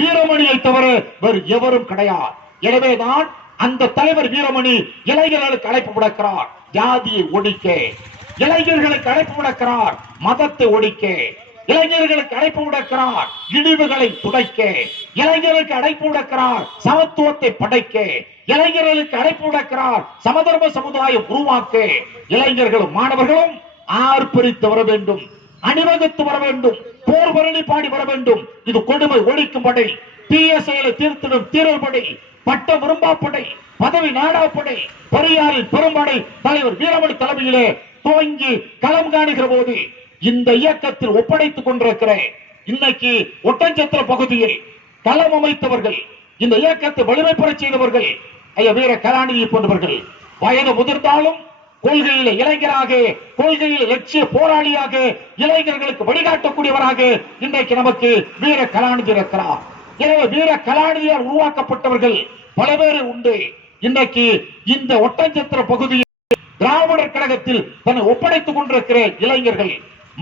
வீரமணியை தவிர வேறு எவரும் கிடையாது. எனவேதான் அந்த தலைவர் வீரமணி இளைஞர்களுக்கு அழைப்பு விடுக்கிறார், ஜாதியை ஒழிக்க. இளைஞர்களுக்கு அழைப்பு விடுக்கிறார், மதத்தை ஒழிக்க. இளைஞர்களுக்கு அழைப்பு விடுக்கிறார், இழிவுகளை துடைக்க. இளைஞர்களுக்கு அழைப்பு விடுக்கிறார், சமத்துவத்தை படைக்க. இளைஞர்களுக்கு அழைப்பு விடுக்கிறார், சமதர்ம சமுதாயம் உருவாக்க. இளைஞர்களும் மாணவர்களும் ஆர்ப்பரித்து வர வேண்டும், அணிவகுத்து வர வேண்டும், போர் வரணி பாடி வர வேண்டும். இது கொடுமை ஒழிக்கும் படை, தீய செயலை தீர்த்திடும் தீரல் படை, பட்ட விரும்பாப்படை, பதவி நாடாப்படை, பெரியாரின் பெரும்படை தலைவர் வீரமணி தலைமையிலே துவங்கி களம் காணுகிற போது இந்த இயக்கத்தில் ஒப்படைத்துக் கொண்டிருக்கிற இன்னைக்கு ஒட்டஞ்சத்திர பகுதியில் களம் அமைத்தவர்கள், இந்த இயக்கத்தை வலிமைப்பெற செய்தவர்கள் ஐயா வீர கலாநிதியை போன்றவர்கள். வயது முதிர்ந்தாலும் கொள்கையில இளைஞராக, கொள்கையில் லட்சிய போராளியாக, இளைஞர்களுக்கு வழிகாட்டக்கூடியவராக இன்றைக்கு நமக்கு வீர கலாநிதி இருக்கிறார். எனவே வீர கலாநிதியால் உருவாக்கப்பட்டவர்கள் பல பேர் உண்டு. இன்றைக்கு இந்த ஒட்டஞ்சத்திர பகுதியில் திராவிடர் கழகத்தில் தன்னை ஒப்படைத்துக் கொண்டிருக்கிற இளைஞர்கள்,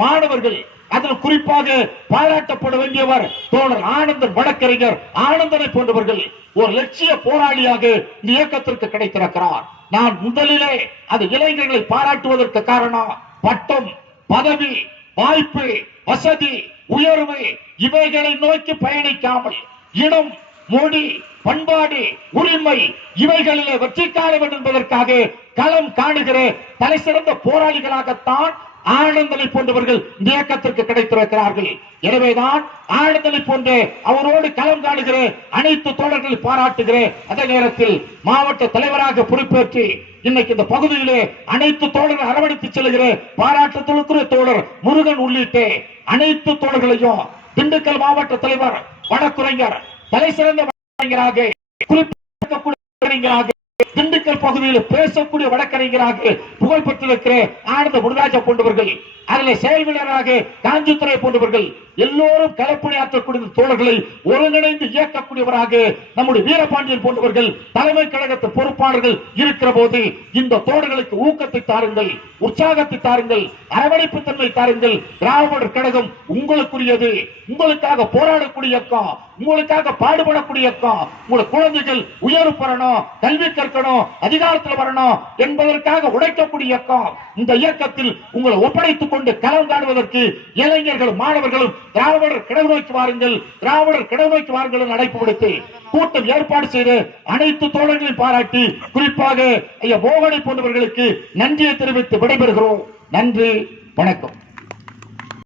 மாணவர்கள், அதில் குறிப்பாக பாராட்டப்பட வேண்டியவர் தோழர் ஆனந்தன், வழக்கறிஞர் ஆனந்தனை போன்றவர்கள் ஒரு லட்சிய போராளியாக இந்த இயக்கத்திற்கு கிடைத்திருக்கிறார். நான் முதலிலே அது இளைஞர்களை பாராட்டுவதற்கு காரணம் பட்டம், பதவி, வாய்ப்பு, வசதி, உயர்வு இவைகளை நோக்கி பயணிக்காமல் இனம், மொழி, பண்பாடு, உரிமை இவைகளிலே வெற்றி காண வேண்டும் என்பதற்காக களம் காணுகிற தலை சிறந்த போராளிகளாகத்தான் ஆனந்தனை போன்றவர்கள் இந்த இயக்கத்திற்கு கிடைத்திருக்கிறார்கள். எனவேதான் ஆனந்தனை போன்ற அவரோடு களம் காணுகிற அனைத்து தோழர்களை பாராட்டுகிற அதே நேரத்தில் மாவட்ட தலைவராக பொறுப்பேற்று இன்னைக்கு இந்த பகுதியிலே அனைத்து தோழர்கள் அரவணைத்து செல்கிற பாராட்டுதலுக்குரிய தோழர் முருகன் உள்ளிட்ட அனைத்து தோழர்களையும் திண்டுக்கல் மாவட்ட தலைவர் வழக்குரைஞர் தலை சிறந்த வழக்கறிஞராக குறிப்பிடக்கூடிய திண்டுக்கல் பகுதியில் பேசக்கூடிய வழக்கறிஞராக புகழ் பெற்றிருக்கிற ஆனந்த முருகாஜா போன்றவர்கள், அதில் செயல் வீரராக காஞ்சித்துறை போன்றவர்கள் எல்லோரும் களப்பணியாற்றக்கூடிய தோழர்களை ஒருங்கிணைந்து இயக்கக்கூடியவராக நம்முடைய வீரபாண்டியன் போன்றவர்கள் தலைமை கழகத்து பொறுப்பாளர்கள் இருக்கிற போது இந்த தோழர்களுக்கு ஊக்கத்தை தாருங்கள், உற்சாகத்தை தாருங்கள், அரவணைப்பு தன்மை தாருங்கள். திராவிடர் கழகம் உங்களுக்குரியது, உங்களுக்காக போராடக்கூடிய இயக்கம், உங்களுக்காக பாடுபடக்கூடிய இயக்கம். உங்களுடைய குழந்தைகள் உயர்வு பெறணும், கல்வி கற்கணும், அதிகாரத்தில் வரணும் என்பதற்காக உழைக்கக்கூடிய இயக்கம். இந்த இயக்கத்தில் உங்களை ஒப்படைத்துக் கொண்டு களம் காணுவதற்கு இளைஞர்களும் மாணவர்களும் திராவிடர் கடவு நோக்கி வாருங்கள், திராவிடர் கடவு நோக்கி வாருங்கள் அழைப்பு விடுத்து கூட்டம் ஏற்பாடு செய்து அனைத்து தோழர்களையும் பாராட்டி குறிப்பாக ஐயா மோகனை போன்றவர்களுக்கு நன்றியை தெரிவித்து விடைபெறுகிறோம். நன்றி, வணக்கம்.